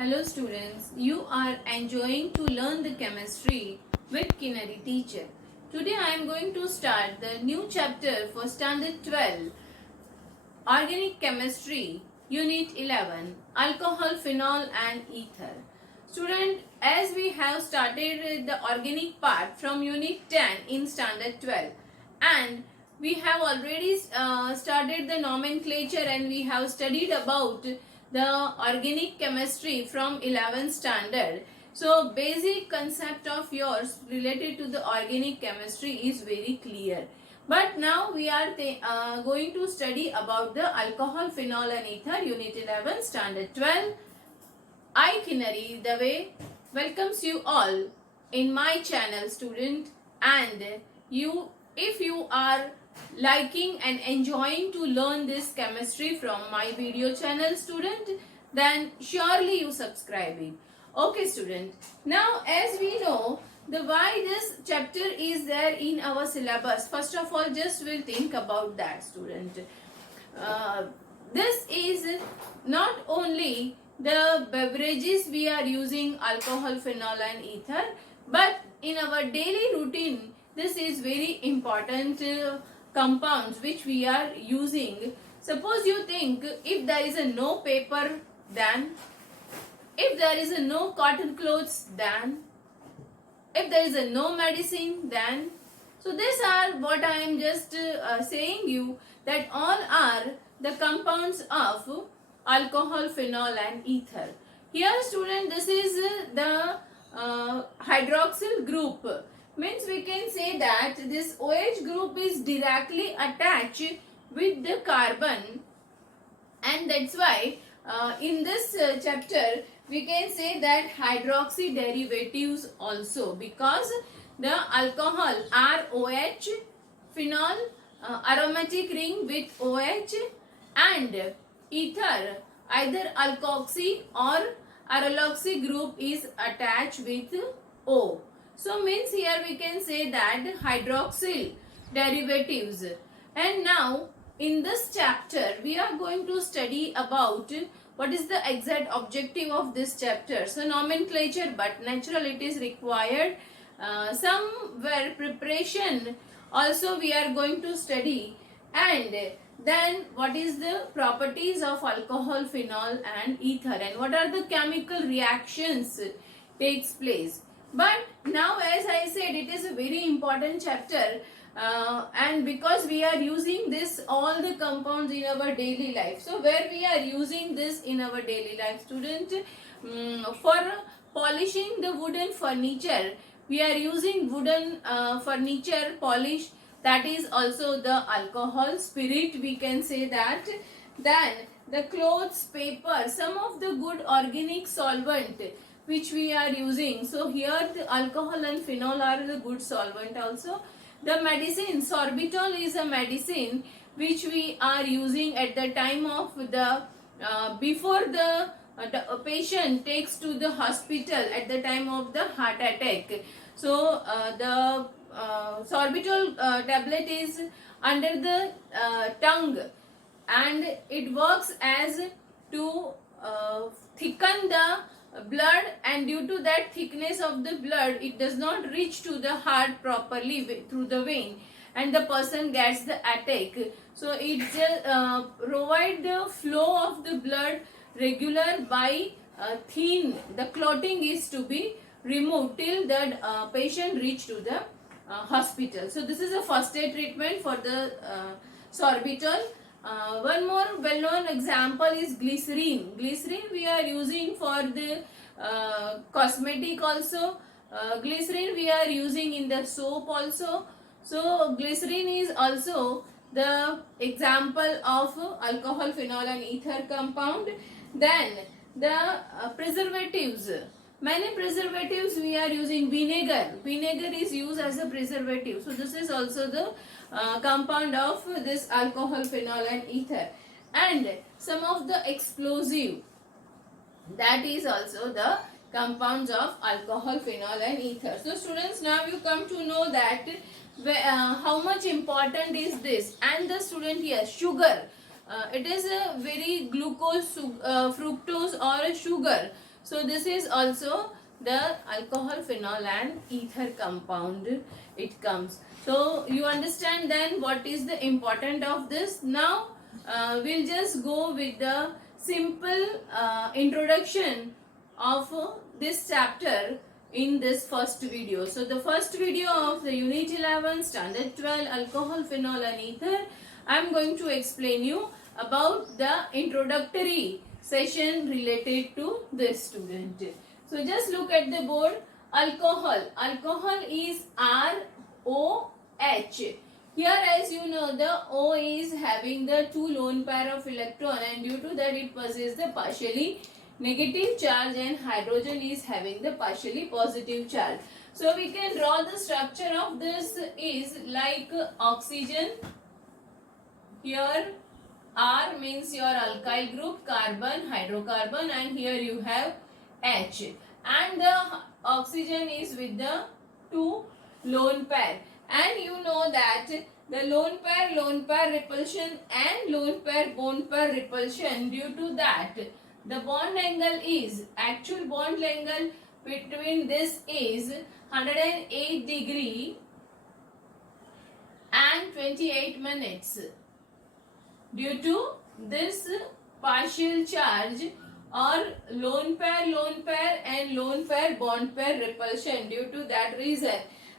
Hello students, you are enjoying to learn the chemistry with Kinnari teacher. Today I am going to start the new chapter for standard 12, Organic Chemistry, Unit 11, Alcohol, Phenol and Ether. Student, as we have started the organic part from Unit 10 in standard 12 and we have already started the nomenclature and we have studied about the organic chemistry from 11th standard. So basic concept of yours related to the organic chemistry is very clear. But now we are going to study about the alcohol, phenol and ether, unit 11, standard 12. I, Kinnari Dave, welcomes you all in my channel, student. And if you are liking and enjoying to learn this chemistry from my video channel, student, then surely you subscribing. Okay, student. Now, as we know, the why this chapter is there in our syllabus. First of all, just we'll think about that, student. This is not only the beverages we are using alcohol, phenol and ether, but in our daily routine, this is very important compounds which we are using. Suppose you think if there is a no paper, then if there is a no cotton clothes, then if there is a no medicine, then so these are what I am just saying you, that all are the compounds of alcohol, phenol and ether. Here student, this is the hydroxyl group. Means we can say that this OH group is directly attached with the carbon, and that's why in this chapter we can say that hydroxy derivatives also, because the alcohol ROH, phenol aromatic ring with OH, and ether either alkoxy or araloxy group is attached with O. So means here we can say that hydroxyl derivatives. And now in this chapter we are going to study about what is the exact objective of this chapter. So nomenclature, but natural it is required. Somewhere preparation also we are going to study, and then what is the properties of alcohol, phenol and ether, and what are the chemical reactions takes place. But now, as I said, it is a very important chapter, and because we are using this all the compounds in our daily life. So where we are using this in our daily life, student, for polishing the wooden furniture, we are using wooden furniture polish, that is also the alcohol, spirit we can say that. Then the clothes, paper, some of the good organic solvent which we are using. So here the alcohol and phenol are the good solvent also. The medicine, sorbitol is a medicine which we are using at the time of the before the patient takes to the hospital at the time of the heart attack. So the sorbitol tablet is under the tongue, and it works as to thicken the blood, and due to that thickness of the blood it does not reach to the heart properly through the vein, and the person gets the attack. So it just provide the flow of the blood regular by thin, the clotting is to be removed till the patient reach to the hospital. So this is a first aid treatment for the sorbitol. One more well-known example is glycerin. Glycerin we are using for the cosmetic also. Glycerin we are using in the soap also. So glycerin is also the example of alcohol, phenol and ether compound. Then the preservatives. Many preservatives we are using. Vinegar. Vinegar is used as a preservative. So this is also the compound of this alcohol, phenol and ether. And some of the explosive, that is also the compounds of alcohol, phenol and ether. So students, now you come to know that how much important is this. And the student here, sugar. It is a very glucose, fructose or a sugar. So this is also the alcohol, phenol and ether compound it comes. So you understand then what is the important of this. Now we'll just go with the simple introduction of this chapter in this first video. So the first video of the unit 11 standard 12 alcohol, phenol and ether, I am going to explain you about the introductory session related to this student. So just look at the board. Alcohol. Alcohol is ROH. Here, as you know, the O is having the two lone pair of electron, and due to that it possesses the partially negative charge, and hydrogen is having the partially positive charge. So we can draw the structure of this is like oxygen. Here R means your alkyl group, carbon, hydrocarbon, and here you have H, and the oxygen is with the two lone pair, and you know that the lone pair repulsion and lone pair bond pair repulsion, due to that the bond angle is, actual bond angle between this is 108 degree and 28 minutes. Due to this partial charge or lone pair and lone pair bond pair repulsion, due to that reason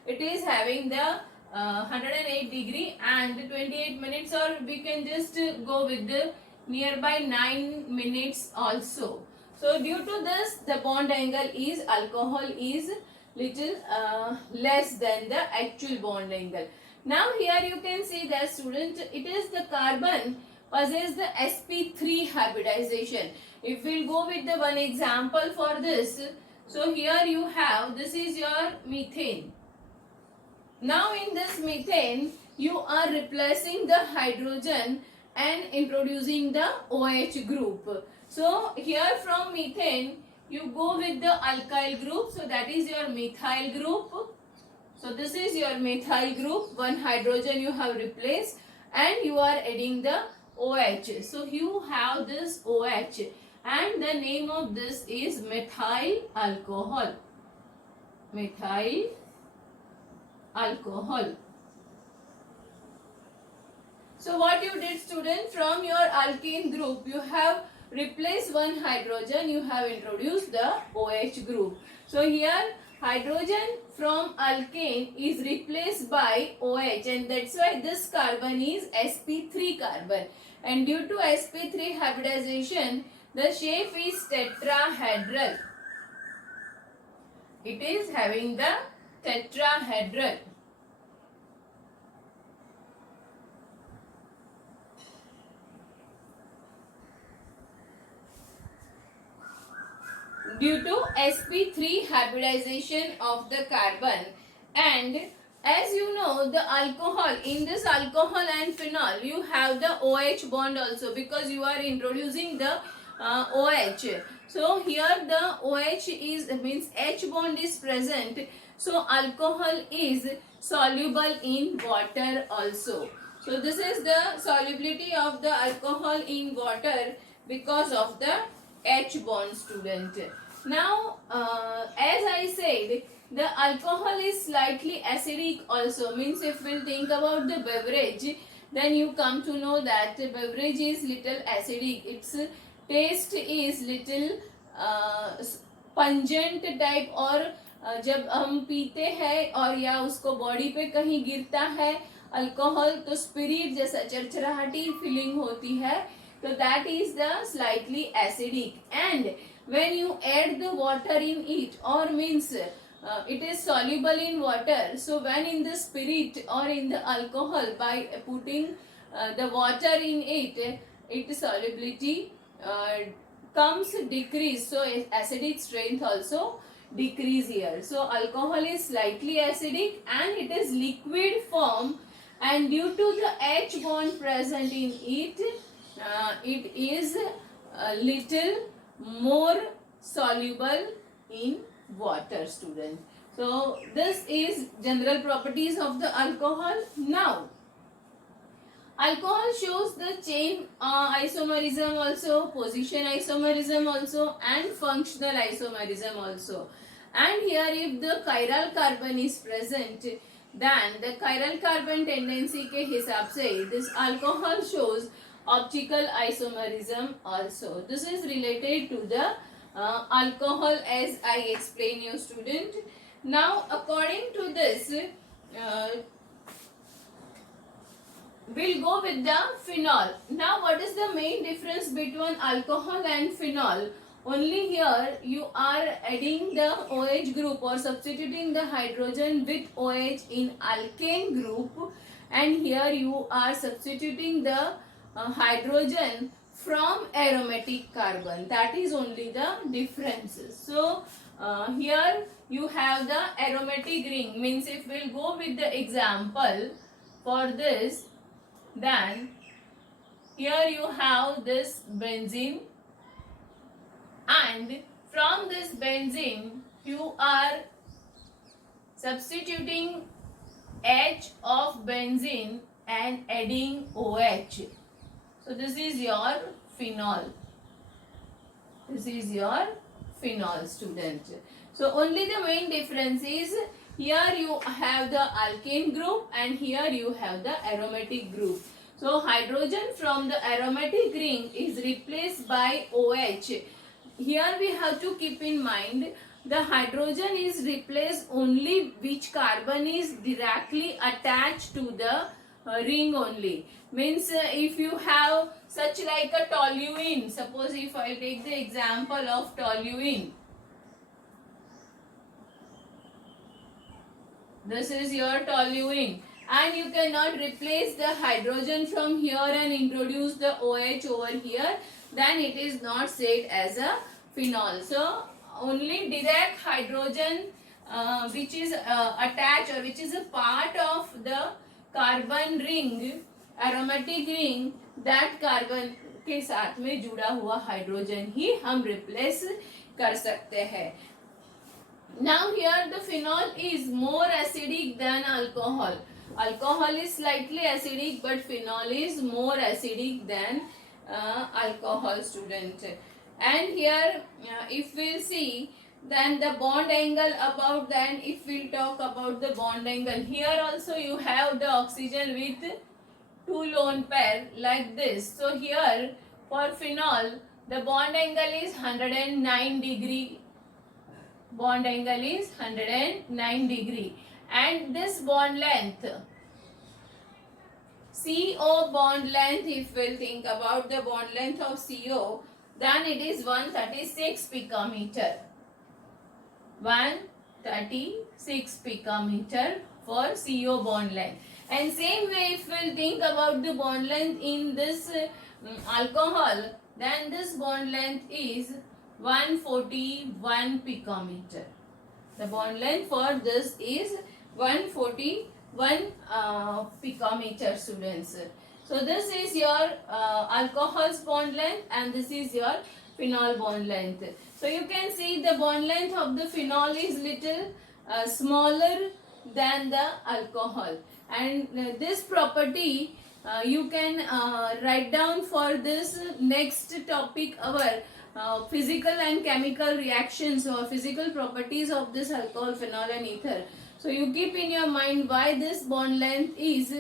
it is having the 108 degree and 28 minutes, or we can just go with the nearby 9 minutes also. So due to this the bond angle is, alcohol is little less than the actual bond angle. Now here you can see that student, it is the carbon possess the sp3 hybridization. If we'll go with the one example for this, so here you have, this is your methane. Now in this methane you are replacing the hydrogen and introducing the OH group. So here from methane you go with the alkyl group, so that is your methyl group. So this is your methyl group, one hydrogen you have replaced, and you are adding the OH. So you have this OH, and the name of this is methyl alcohol. Methyl alcohol. So what you did, student, from your alkene group you have replaced one hydrogen, you have introduced the OH group. So here hydrogen from alkane is replaced by OH, and that's why this carbon is sp3 carbon, and due to sp3 hybridization the shape is tetrahedral. It is having the tetrahedral. Due to sp3 hybridization of the carbon, and as you know the alcohol, in this alcohol and phenol you have the OH bond also, because you are introducing the OH. So here the OH is, means H bond is present, so alcohol is soluble in water also. So this is the solubility of the alcohol in water because of the H bond, student. Now as I said, the alcohol is slightly acidic also, means if we'll think about the beverage, then you come to know that the beverage is little acidic, its taste is little pungent type, और जब हम पीते हैं और या उसको body पे कहीं गिरता है अल्कोहल, तो स्पिरिट जैसा चरचराहटी फीलिंग होती है, तो that is the slightly acidic. And when you add the water in it, or means it is soluble in water, so when in the spirit or in the alcohol, by putting the water in it, its solubility comes decrease, so acidic strength also decrease here. So alcohol is slightly acidic and it is liquid form, and due to the H bond present in it, it is a little more soluble in water, student. So this is general properties of the alcohol. Now Alcohol shows the chain isomerism also, position isomerism also, and functional isomerism also. And here if the chiral carbon is present, then the chiral carbon tendency के हिसाब से this alcohol shows optical isomerism also. This is related to the alcohol as I explain you student. Now according to this, we'll go with the phenol. Now what is the main difference between alcohol and phenol? Only here you are adding the OH group or substituting the hydrogen with OH in alkane group, and here you are substituting the hydrogen from aromatic carbon. That is only the differences. So here you have the aromatic ring, means if we'll go with the example for this, then here you have this benzene, and from this benzene you are substituting H of benzene and adding OH. So this is your phenol. This is your phenol student. So only the main difference is here you have the alkane group and here you have the aromatic group. So hydrogen from the aromatic ring is replaced by OH. Here we have to keep in mind the hydrogen is replaced only which carbon is directly attached to the ring only. Means if you have such like a toluene, suppose if I take the example of toluene, this is your toluene, and you cannot replace the hydrogen from here and introduce the OH over here, then it is not said as a phenol. So only direct hydrogen which is attached or which is a part of the carbon ring, aromatic ring, that carbon के साथ में जुड़ा हुआ hydrogen ही हम replace कर सकते हैं. Now here the phenol is more acidic than alcohol. Alcohol is slightly acidic, but phenol is more acidic than alcohol student. And here if we'll see, then the bond angle about, then if we'll talk about the bond angle, here also you have the oxygen with two lone pair like this. So here for phenol the bond angle is 109 degree. Bond angle is 109 degree, and this bond length, CO bond length, if we'll think about the bond length of CO, then it is 136 picometer. 136 picometer for CO bond length. And same way if we'll think about the bond length in this alcohol, then this bond length is 141 picometer. The bond length for this is 141 picometer students. So this is your alcohol's bond length and this is your phenol bond length. So you can see the bond length of the phenol is little smaller than the alcohol, and this property you can write down for this next topic, our physical and chemical reactions or physical properties of this alcohol, phenol and ether. So you keep in your mind why this bond length is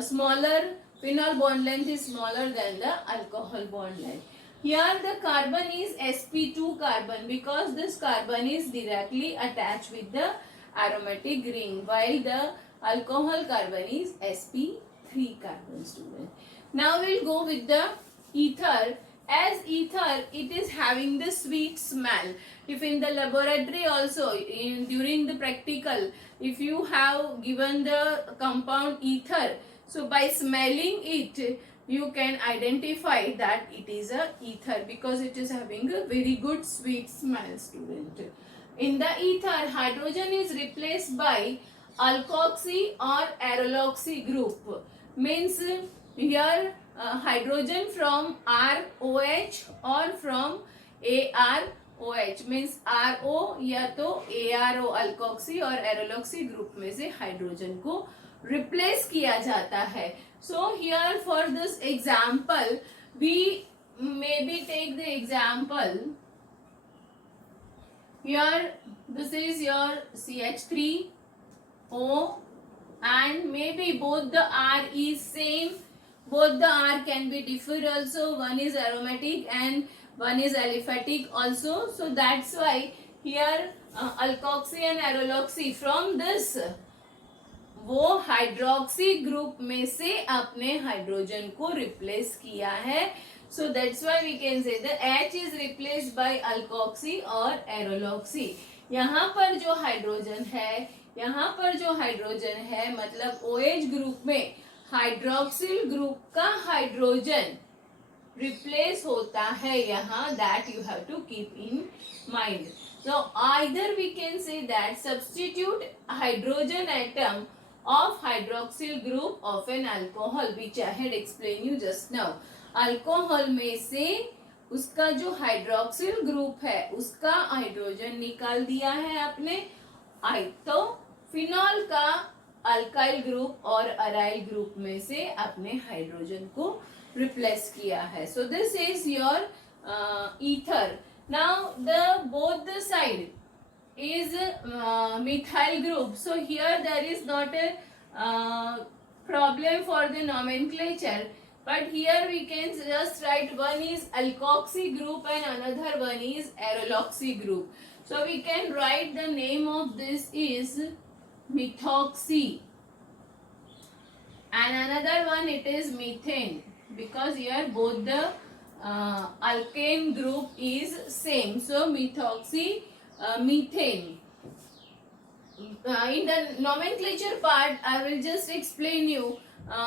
smaller, phenol bond length is smaller than the alcohol bond length. Here the carbon is sp2 carbon because this carbon is directly attached with the aromatic ring, while the alcohol carbon is sp3 carbon student. Now we'll go with the ether. As ether, it is having the sweet smell. If in the laboratory also, during the practical, if you have given the compound ether, so by smelling it, you can identify that it is a ether because it is having a very good sweet smell student. In the ether, hydrogen is replaced by alkoxy or araloxy group. Means here hydrogen from ROH or from AROH, means RO या तो ARO alkoxy और araloxy group में से hydrogen को replace किया जाता है. So here for this example, we maybe take the example. Here this is your CH3O, and maybe both the R is same. Both the R can be different also. One is aromatic and one is aliphatic also. So that's why here alkoxy and aroloxy, from this वो hydroxy group में से अपने hydrogen को replace किया है. So that's why we can say the H is replaced by alkoxy और aryloxy. यहाँ पर जो हाइड्रोजन है मतलब OH ग्रुप में हाइड्रोक्सिल ग्रुप का हाइड्रोजन रिप्लेस होता है यहाँ. That you have to keep in mind. So either we can say that substitute hydrogen atom of hydroxyl group of an alcohol, which I had explained you just now. Alcohol में से उसका जो hydroxyl group है उसका hydrogen निकाल दिया है आपने. तो फिनॉल का अल्काइल ग्रुप और अराइल ग्रुप में से अपने हाइड्रोजन को रिप्लेस किया है. So this is your ether. Now both the side is methyl group. So here there is not a problem for the nomenclature, but here we can just write one is alkoxy group and another one is aroloxy group. So we can write the name of this is methoxy, and another one it is methane, because here both the alkane group is same. So methoxy methane. In the nomenclature part I will just explain you.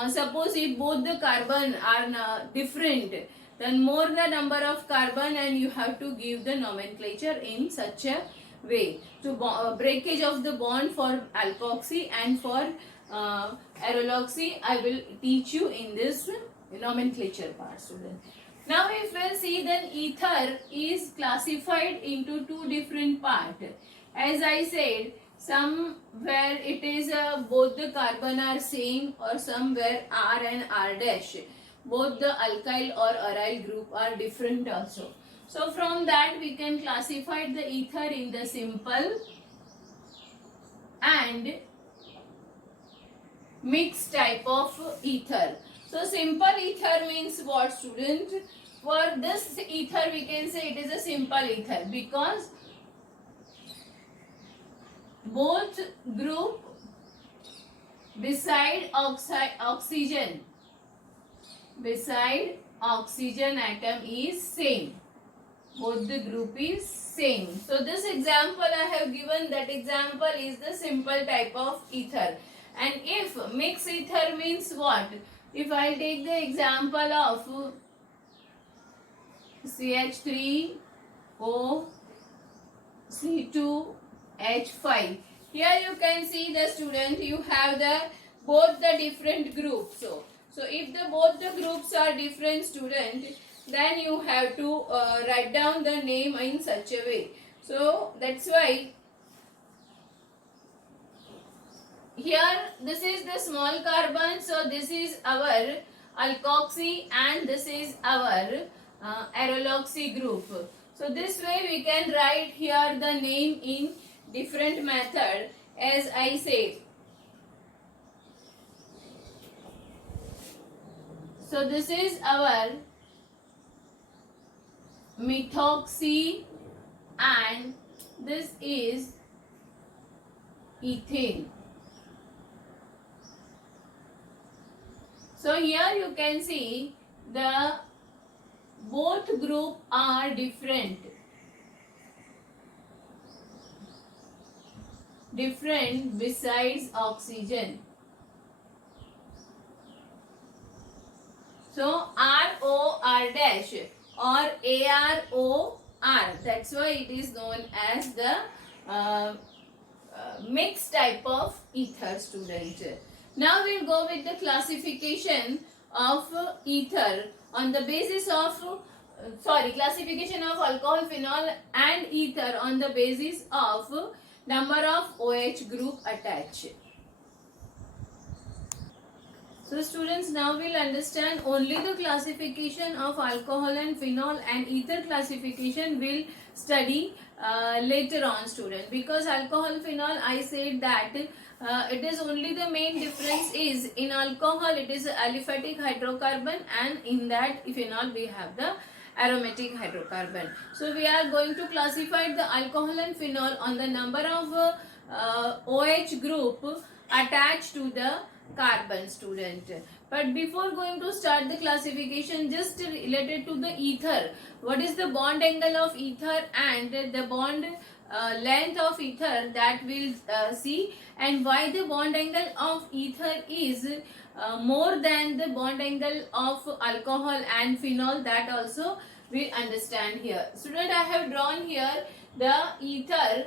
Suppose if both the carbon are different, then more the number of carbon and you have to give the nomenclature in such a way. To breakage of the bond for alkoxy and for aroloxy I will teach you in this nomenclature part, students. Now if we see, then ether is classified into two different parts. As I said, somewhere it is both the carbon are same, or somewhere R and R dash, both the alkyl or aryl group are different also. So from that we can classify the ether in the simple and mixed type of ether. So simple ether means what, student? For this ether we can say it is a simple ether because both group beside oxygen atom is same. Both the group is same. So this example I have given, that example is the simple type of ether. And if mixed ether means what? If I take the example of CH3O C2H5, here you can see the student, you have the both the different groups. So if both the groups are different, student, then you have to write down the name in such a way. So that's why here this is the small carbon, so this is our alkoxy and this is our aroloxy group. So this way we can write here the name in different method, as I said. So this is our methoxy and this is ethane. So here you can see the both group are different besides oxygen. So RO R dash or ARO R, that's why it is known as the mixed type of ether, student. Now we'll go with the classification of ether on the basis of classification of alcohol, phenol and ether on the basis of number of OH group attached. So students, now we'll understand only the classification of alcohol and phenol, and ether classification will study later on, student, because alcohol phenol I said that it is only the main difference is in alcohol it is aliphatic hydrocarbon, and in that phenol we have the aromatic hydrocarbon. So we are going to classify the alcohol and phenol on the number of OH group attached to the carbon, student. But before going to start the classification, just related to the ether, what is the bond angle of ether and the bond length of ether, that we'll see, and why the bond angle of ether is more than the bond angle of alcohol and phenol, that also we understand here. Student, I have drawn here the ether.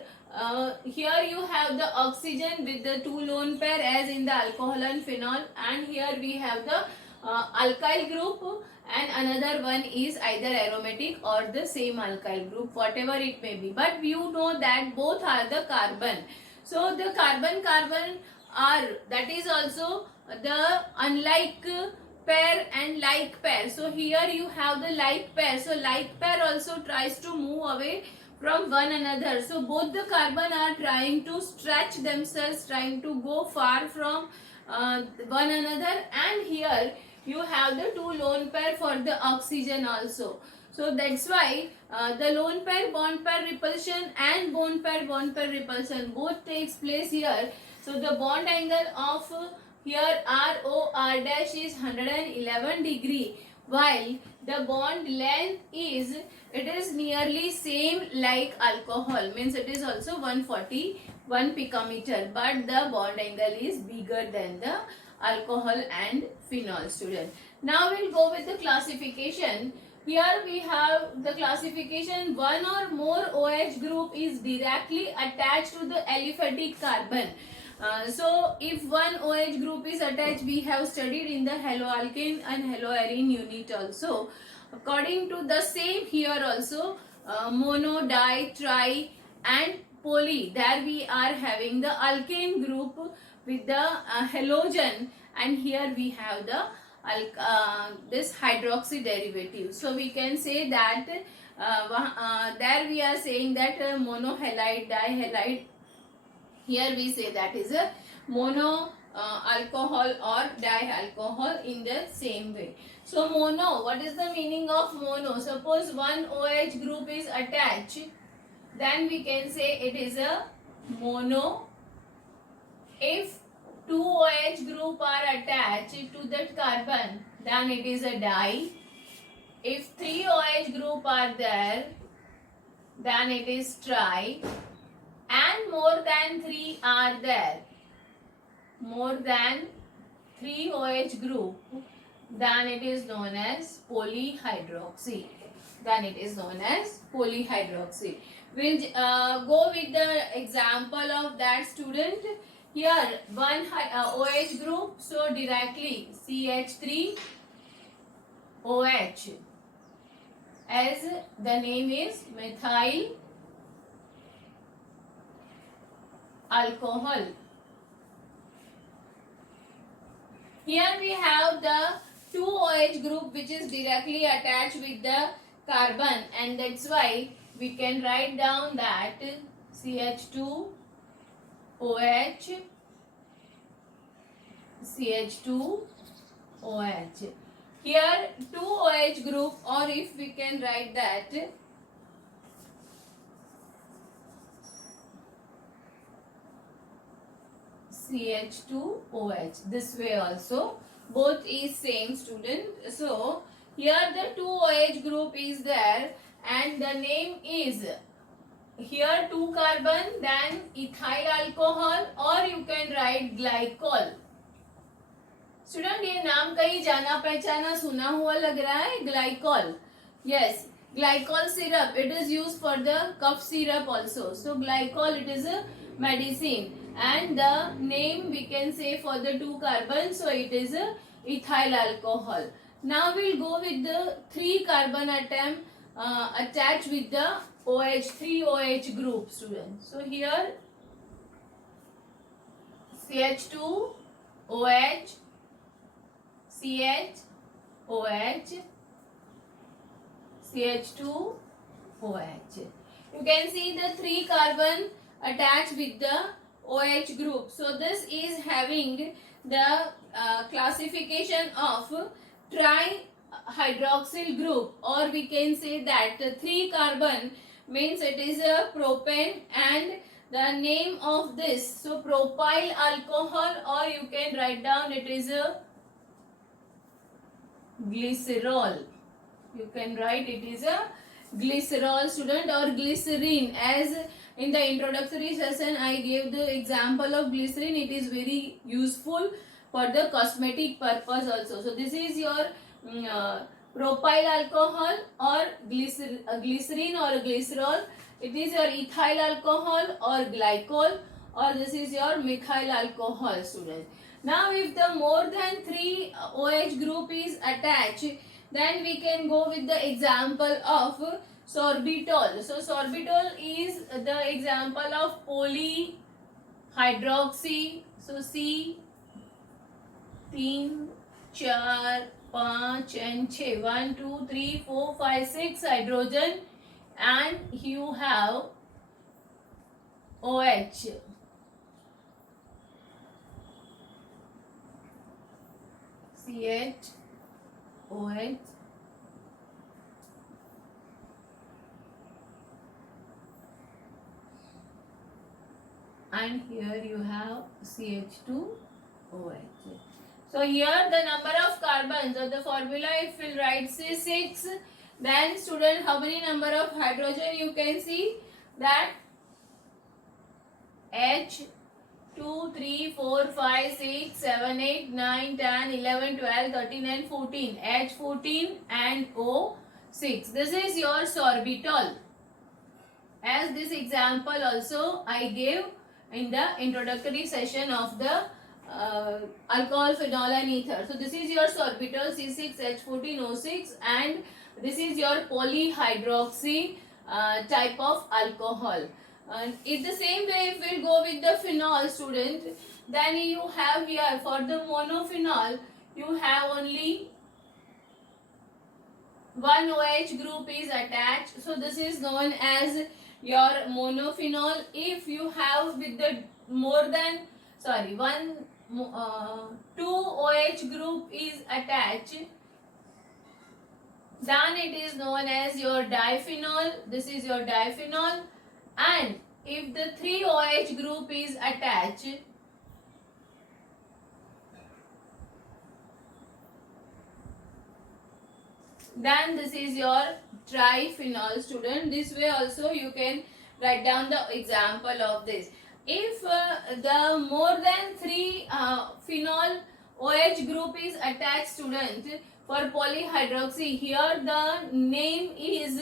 Here you have the oxygen with the two lone pair as in the alcohol and phenol, and here we have the alkyl group, and another one is either aromatic or the same alkyl group, whatever it may be, but you know that both are the carbon. So the carbon are, that is also the unlike pair and like pair. So here you have the like pair, so like pair also tries to move away from one another. So both the carbon are trying to stretch themselves, trying to go far from one another, and here you have the two lone pair for the oxygen also. So that's why the lone pair bond pair repulsion and bond pair repulsion both takes place here. So the bond angle of here ROR dash is 111 degree, while the bond length is, it is nearly same like alcohol, means it is also 141 picometer, but the bond angle is bigger than the alcohol and phenol, student. Now we'll go with the classification. Here we have the classification, one or more OH group is directly attached to the aliphatic carbon. So if one OH group is attached, we have studied in the haloalkane and haloarine unit also. According to the same here also, mono, di, tri and poly, there we are having the alkane group with the halogen, and here we have the this hydroxy derivative. So we can say that there we are saying that monohalide, dihalide, here we say that is a mono alcohol or dialcohol in the same way. So mono, what is the meaning of mono? Suppose one OH group is attached, then we can say it is a mono. If two OH group are attached to that carbon, then it is a di. If three OH group are there, then it is tri. And more than 3 are there, more than 3 OH group, then it is known as polyhydroxy. Then it is known as polyhydroxy. We'll go with the example of that, student. Here one OH group, so directly CH3 OH, as the name is methyl alcohol. Here we have the 2 OH group which is directly attached with the carbon, and that's why we can write down that CH2 OH, CH2 OH. Here 2 OH group, or if we can write that CH2OH, this way also, both is same, student. So here the 2 OH group is there, and the name is here 2 carbon, then ethyl alcohol, or you can write glycol. Student ये नाम कहीं जाना पहचाना सुना हुआ लग रहा है, glycol. Yes, glycol syrup, it is used for the cough syrup also. So glycol, it is a medicine, and the name we can say for the 2 carbon, so it is a ethyl alcohol. Now we'll go with the 3 carbon atom attached with the OH, 3 OH group, students. So here CH2 OH CH, OH, CH2, OH. You can see the 3 carbon attached with the OH group. So this is having the classification of trihydroxyl group, or we can say that 3 carbon means it is a propane, and the name of this, so propyl alcohol, or you can write down it is a glycerol. You can write it is a glycerol, student, or glycerine. As in the introductory session I gave the example of glycerine, it is very useful for the cosmetic purpose also. So this is your propyl alcohol or glycerine or glycerol. It is your ethyl alcohol or glycol, or this is your methyl alcohol, students. Now if the more than 3 OH group is attached, then we can go with the example of sorbitol. So sorbitol is the example of polyhydroxy. So C 3 4 5 and 6, 1 2 3 4 5 6 hydrogen, and you have OH. CH, OH, and here you have CH2OH. So here the number of carbons, or the formula if we write C6, then student, how many number of hydrogen you can see? That H 2, 3, 4, 5, 6, 7, 8, 9, 10, 11, 12, 13 and 14. H14 and O6. This is your sorbitol. As this example also I gave in the introductory session of the alcohol, phenol and ether. So this is your sorbitol C6H14O6, and this is your polyhydroxy type of alcohol. And in the same way, if we go with the phenol, student, then you have here for the monophenol, you have only one OH group is attached. So this is known as your monophenol. If you have with the more than, sorry, two OH group is attached, then it is known as your diphenol. This is your diphenol. And if the 3 OH group is attached, then this is your triphenol, student. This way also you can write down the example of this. If the more than 3 phenol OH group is attached, student, for polyhydroxy, here the name is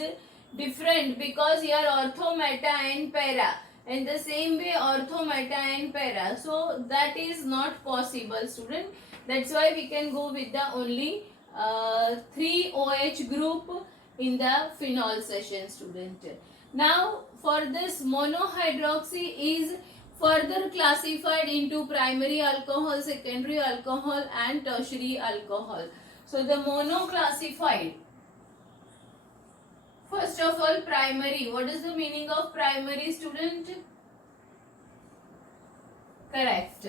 different because here ortho, meta and para. In the same way ortho, meta and para. So that is not possible, student. That's why we can go with the only 3 OH group in the phenol session, student. Now for this monohydroxy is further classified into primary alcohol, secondary alcohol and tertiary alcohol. So the mono classified. First of all, primary. What is the meaning of primary, student? Correct.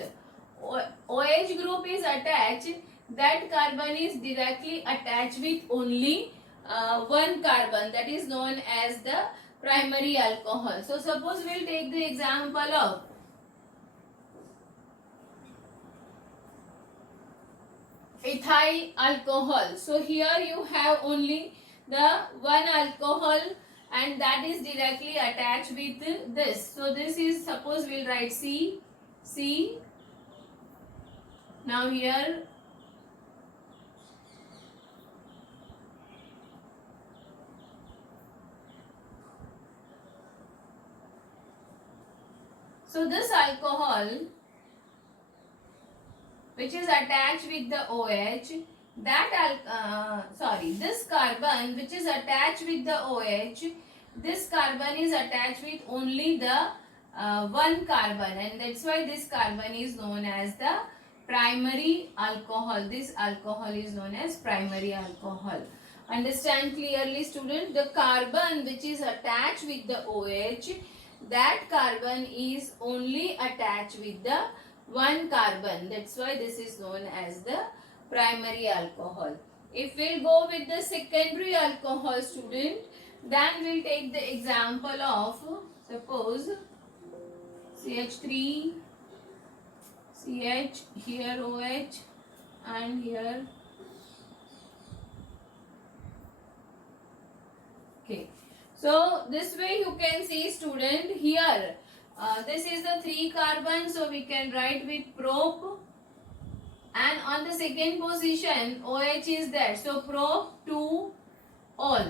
OH group is attached. That carbon is directly attached with only one carbon. That is known as the primary alcohol. So suppose we will take the example of ethyl alcohol. So here you have only the one alcohol, and that is directly attached with this. So this is, suppose we will write C. Now here so this alcohol which is attached with the OH, this carbon which is attached with the OH, this carbon is attached with only the one carbon, and that's why this carbon is known as the primary alcohol. This alcohol is known as primary alcohol. Understand clearly, student? The carbon which is attached with the OH, that carbon is only attached with the one carbon. That's why this is known as the primary alcohol. If we'll go with the secondary alcohol, student, then we'll take the example of, suppose, CH3, CH, here OH, and here. Okay. So this way you can see, student, here. This is the 3 carbon, so we can write with prop. And on the second position, OH is there. So prop 2 all.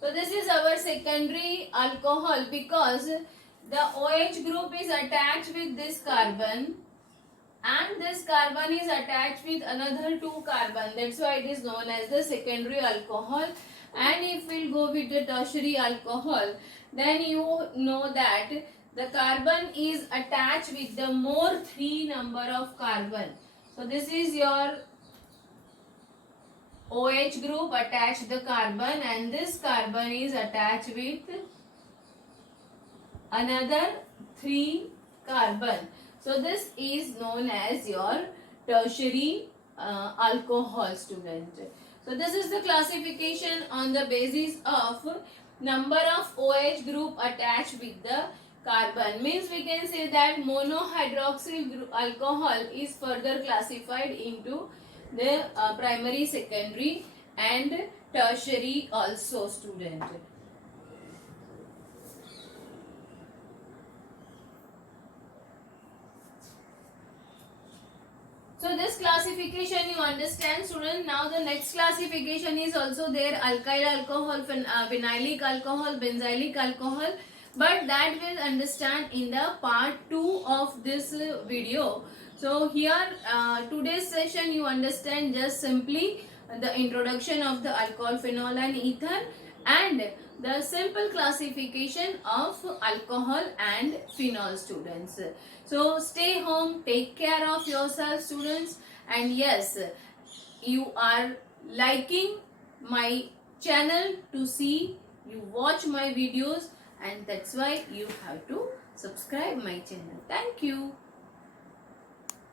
So this is our secondary alcohol because the OH group is attached with this carbon and this carbon is attached with another 2 carbon. That's why it is known as the secondary alcohol. And if we'll go with the tertiary alcohol, then you know that the carbon is attached with the more 3 number of carbon. So this is your OH group attached the carbon and this carbon is attached with another 3 carbon. So this is known as your tertiary alcohol, student. So this is the classification on the basis of number of OH group attached with the carbon. Means we can say that monohydroxyl alcohol is further classified into the primary, secondary and tertiary also, student. So this classification you understand, student. Now the next classification is also there, alkyl alcohol, vinylic alcohol, benzylic alcohol, but that we'll understand in the part 2 of this video. So here today's session you understand just simply the introduction of the alcohol, phenol and ether and the simple classification of alcohol and phenol, students. So stay home, take care of yourself, students, and yes, you are liking my channel to see, you watch my videos, and that's why you have to subscribe my channel. Thank you.